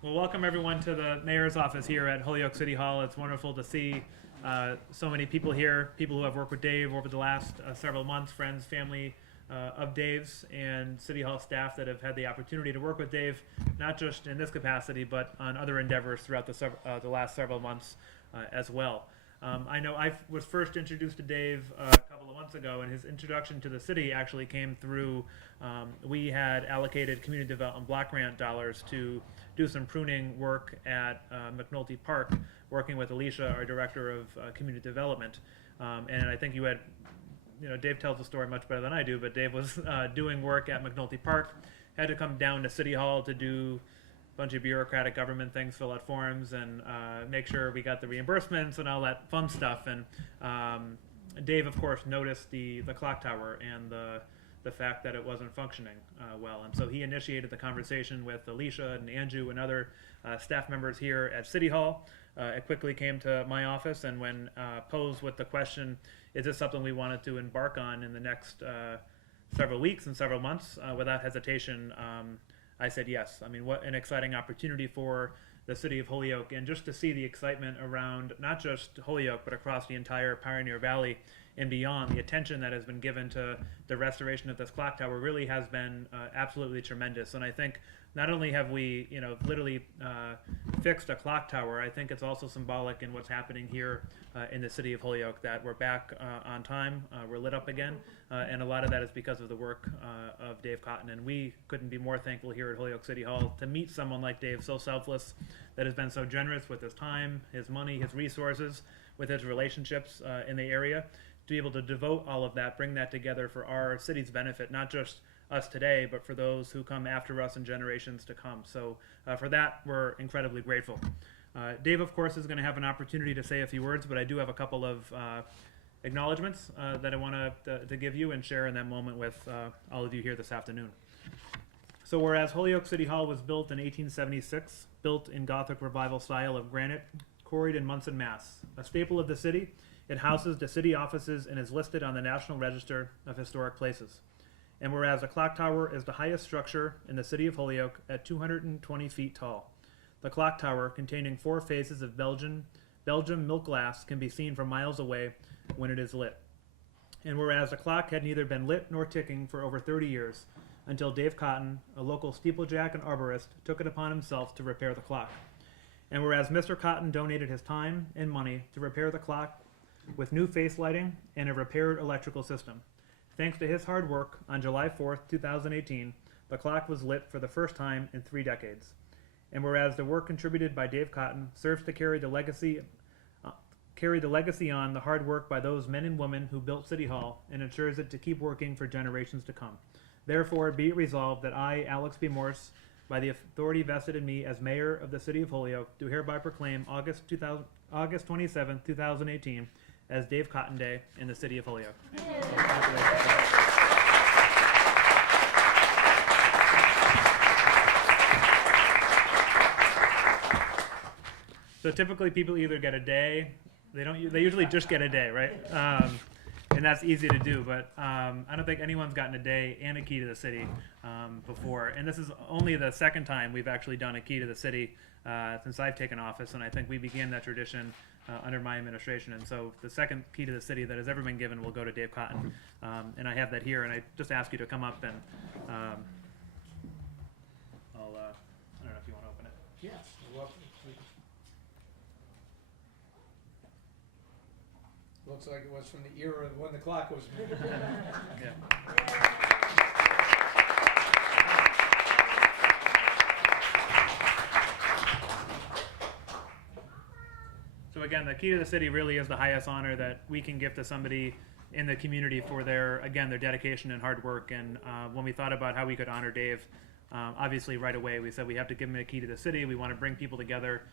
Well, welcome everyone to the mayor's office here at Holyoke City Hall. It's wonderful to see so many people here, people who have worked with Dave over the last several months, friends, family of Dave's, and City Hall staff that have had the opportunity to work with Dave, not just in this capacity, but on other endeavors throughout the last several months as well. I know I was first introduced to Dave a couple of months ago, and his introduction to the city actually came through, we had allocated community development block grant dollars to do some pruning work at McNulty Park, working with Alicia, our director of community development. And I think you had, Dave tells the story much better than I do, but Dave was doing work at McNulty Park, had to come down to City Hall to do bunch of bureaucratic government things, fill out forms, and make sure we got the reimbursements and all that fun stuff. And Dave, of course, noticed the clock tower and the fact that it wasn't functioning well. And so he initiated the conversation with Alicia and Andrew and other staff members here at City Hall. It quickly came to my office, and when posed with the question, is this something we wanted to embark on in the next several weeks and several months, without hesitation, I said yes. I mean, what an exciting opportunity for the city of Holyoke, and just to see the excitement around not just Holyoke, but across the entire Pioneer Valley and beyond. The attention that has been given to the restoration of this clock tower really has been absolutely tremendous. And I think not only have we, literally fixed a clock tower, I think it's also symbolic in what's happening here in the city of Holyoke, that we're back on time, we're lit up again, and a lot of that is because of the work of Dave Cotton. And we couldn't be more thankful here at Holyoke City Hall to meet someone like Dave, so selfless, that has been so generous with his time, his money, his resources, with his relationships in the area, to be able to devote all of that, bring that together for our city's benefit, not just us today, but for those who come after us and generations to come. So for that, we're incredibly grateful. Dave, of course, is going to have an opportunity to say a few words, but I do have a couple of acknowledgments that I want to give you and share in that moment with all of you here this afternoon. So whereas Holyoke City Hall was built in 1876, built in Gothic Revival style of granite, quarried in Munson, Mass., a staple of the city, it houses the city offices and is listed on the National Register of Historic Places. And whereas the clock tower is the highest structure in the city of Holyoke at 220 feet tall, the clock tower, containing 4 phases of Belgium milk glass, can be seen from miles away when it is lit. And whereas the clock had neither been lit nor ticking for over 30 years, until Dave Cotton, a local steeplejack and arborist, took it upon himself to repair the clock. And whereas Mr. Cotton donated his time and money to repair the clock with new face lighting and a repaired electrical system. Thanks to his hard work, on July 4th, 2018, the clock was lit for the first time in 3 decades. And whereas the work contributed by Dave Cotton serves to carry the legacy on, the hard work by those men and women who built City Hall, and ensures it to keep working for generations to come. Therefore, be it resolved that I, Alex B. Morse, by the authority vested in me as mayor of the city of Holyoke, do hereby proclaim August 27, 2018, as Dave Cotton Day in the city of Holyoke. So typically people either get a day, they usually just get a day, right? And that's easy to do, but I don't think anyone's gotten a day and a key to the city before. And this is only the second time we've actually done a key to the city since I've taken office, and I think we began that tradition under my administration. And so the second key to the city that has ever been given will go to Dave Cotton. And I have that here, and I just ask you to come up and I don't know if you want to open it. Yes. Looks like it was from the era of when the clock was made. Yeah. So again, the key to the city really is the highest honor that we can give to somebody in the community for their dedication and hard work. And when we thought about how we could honor Dave, obviously right away we said we have to give him a key to the city. We want to bring people together,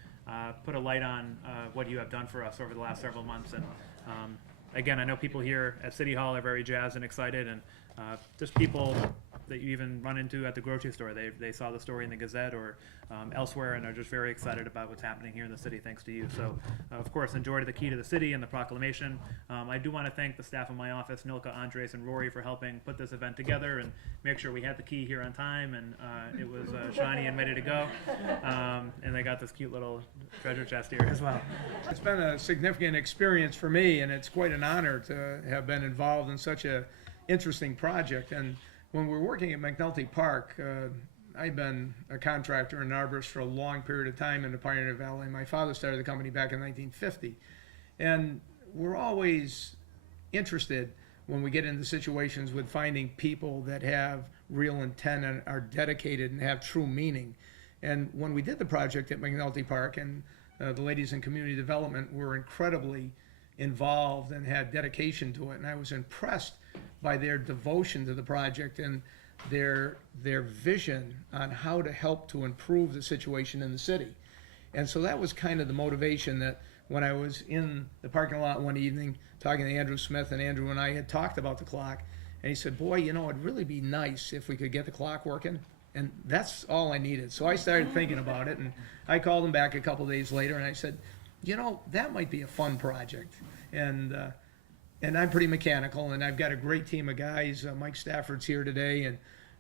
put a light on what you have done for us over the last several months. And again, I know people here at City Hall are very jazzed and excited, and just people that you even run into at the grocery store. They saw the story in the Gazette or elsewhere and are just very excited about what's happening here in the city thanks to you. So, of course, enjoyed the key to the city and the proclamation. I do want to thank the staff of my office, Nilka, Andres, and Rory, for helping put this event together and make sure we had the key here on time and it was shiny and ready to go. they got this cute little treasure chest here as well. It's been a significant experience for me, and it's quite an honor to have been involved in such a interesting project. And when we're working at McNulty Park, I've been a contractor and an arborist for a long period of time in the Pioneer Valley. My father started the company back in 1950. And we're always interested when we get into situations with finding people that have real intent and are dedicated and have true meaning. And when we did the project at McNulty Park, and the ladies in community development were incredibly involved and had dedication to it, and I was impressed by their devotion to the project and their vision on how to help to improve the situation in the city. And so that was kind of the motivation that when I was in the parking lot one evening talking to Andrew Smith, and Andrew and I had talked about the clock, and he said, boy, you know, it'd really be nice if we could get the clock working. And that's all I needed. So I started thinking about it, and I called him back a couple days later, and I said, you know, that might be a fun project. And I'm pretty mechanical, and I've got a great team of guys. Mike Stafford's here today,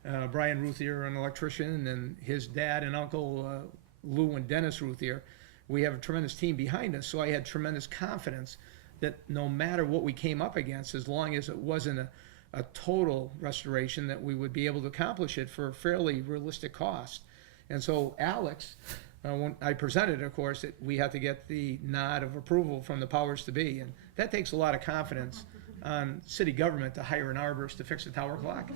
and Brian Ruthier, an electrician, and his dad and uncle, Lou and Dennis Ruthier. We have a tremendous team behind us, so I had tremendous confidence that no matter what we came up against, as long as it wasn't a total restoration, that we would be able to accomplish it for a fairly realistic cost. And so Alex, when I presented, of course, that we had to get the nod of approval from the powers to be, and that takes a lot of confidence on city government to hire an arborist to fix the tower clock.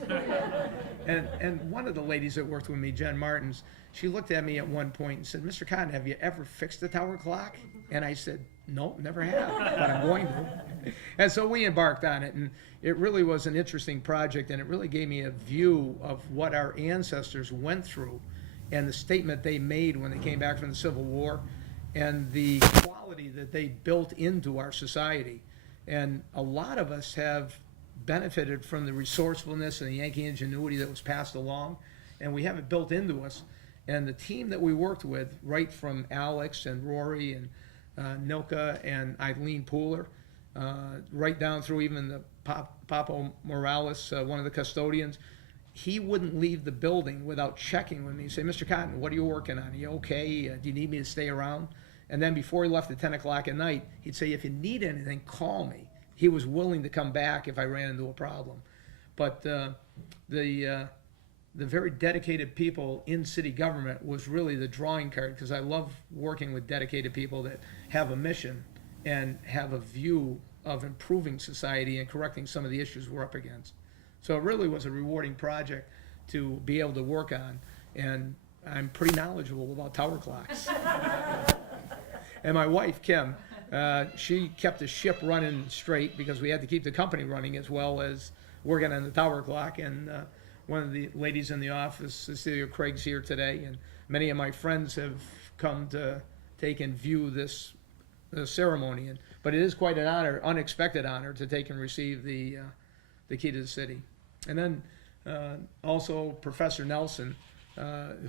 And one of the ladies that worked with me, Jen Martins, she looked at me at one point and said, Mr. Cotton, have you ever fixed the tower clock? And I said, no, never have, but I'm going to. And so we embarked on it, and it really was an interesting project, and it really gave me a view of what our ancestors went through and the statement they made when they came back from the Civil War and the quality that they built into our society. And a lot of us have benefited from the resourcefulness and the Yankee ingenuity that was passed along, and we have it built into us. And the team that we worked with, right from Alex and Rory and Nilka and Eileen Pooler, right down through even the Papo Morales, one of the custodians, he wouldn't leave the building without checking with me. He'd say, Mr. Cotton, what are you working on? Are you okay? Do you need me to stay around? And then before he left at 10 o'clock at night, he'd say, if you need anything, call me. He was willing to come back if I ran into a problem. But the very dedicated people in city government was really the drawing card, because I love working with dedicated people that have a mission and have a view of improving society and correcting some of the issues we're up against. So it really was a rewarding project to be able to work on, and I'm pretty knowledgeable about tower clocks. And my wife, Kim, she kept the ship running straight because we had to keep the company running as well as working on the tower clock. And one of the ladies in the office, Cecilia Craig's here today, and many of my friends have come to take and view this ceremony. But it is quite an honor, unexpected honor, to take and receive the key to the city. And then also Professor Nelson,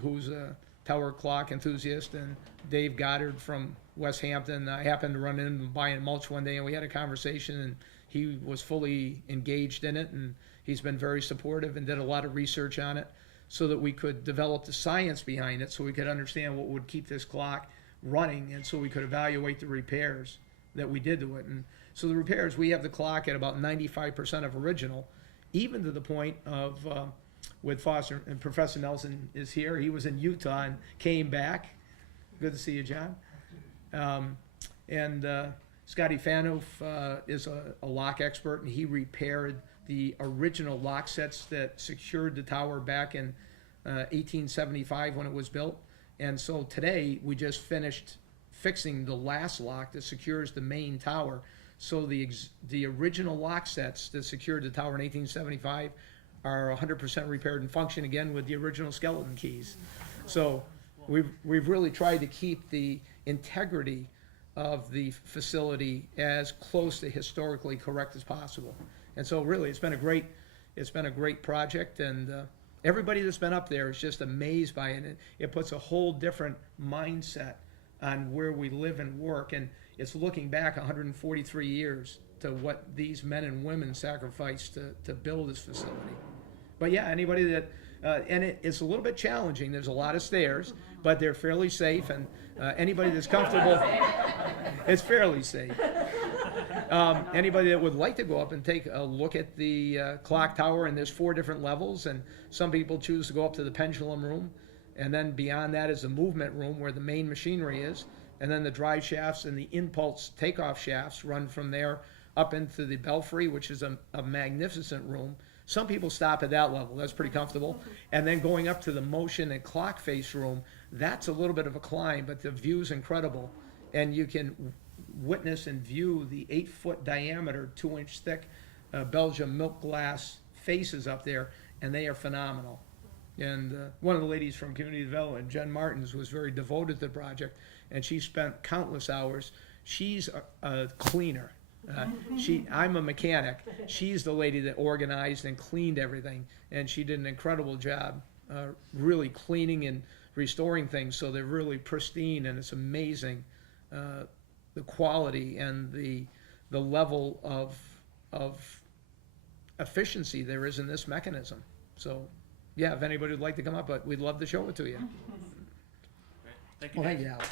who's a tower clock enthusiast, and Dave Goddard from West Hampton. I happened to run in and buying mulch one day, and we had a conversation, and he was fully engaged in it, and he's been very supportive and did a lot of research on it so that we could develop the science behind it, so we could understand what would keep this clock running, and so we could evaluate the repairs that we did to it. And so the repairs, we have the clock at about 95% of original, even to the point of with Foster, and Professor Nelson is here. He was in Utah and came back. Good to see you, John. Scotty Fanoof is a lock expert, and he repaired the original lock sets that secured the tower back in 1875 when it was built. And so today we just finished fixing the last lock that secures the main tower. So the original lock sets that secured the tower in 1875 are 100% repaired and function again with the original skeleton keys. So we've really tried to keep the integrity of the facility as close to historically correct as possible. And so really it's been a great project, and everybody that's been up there is just amazed by it. It puts a whole different mindset on where we live and work, and it's looking back 143 years to what these men and women sacrificed to build this facility. But yeah, anybody that, and it's a little bit challenging. There's a lot of stairs. but they're fairly safe, and anybody that's comfortable, it's fairly safe. Anybody that would like to go up and take a look at the clock tower, and there's 4 different levels, and some people choose to go up to the pendulum room, and then beyond that is the movement room where the main machinery is, and then the drive shafts and the impulse takeoff shafts run from there up into the belfry, which is a magnificent room. Some people stop at that level. That's pretty comfortable. And then going up to the motion and clock face room, that's a little bit of a climb, but the view's incredible. And you can witness and view the 8-foot diameter, 2-inch thick Belgium milk glass faces up there, and they are phenomenal. And one of the ladies from Community Development, Jen Martins, was very devoted to the project, and she spent countless hours. She's a cleaner. I'm a mechanic. She's the lady that organized and cleaned everything, and she did an incredible job really cleaning and restoring things so they're really pristine, and it's amazing the quality and the level of efficiency there is in this mechanism. So yeah, if anybody would like to come up, but we'd love to show it to you. Thank you. Well, thank you, Alex.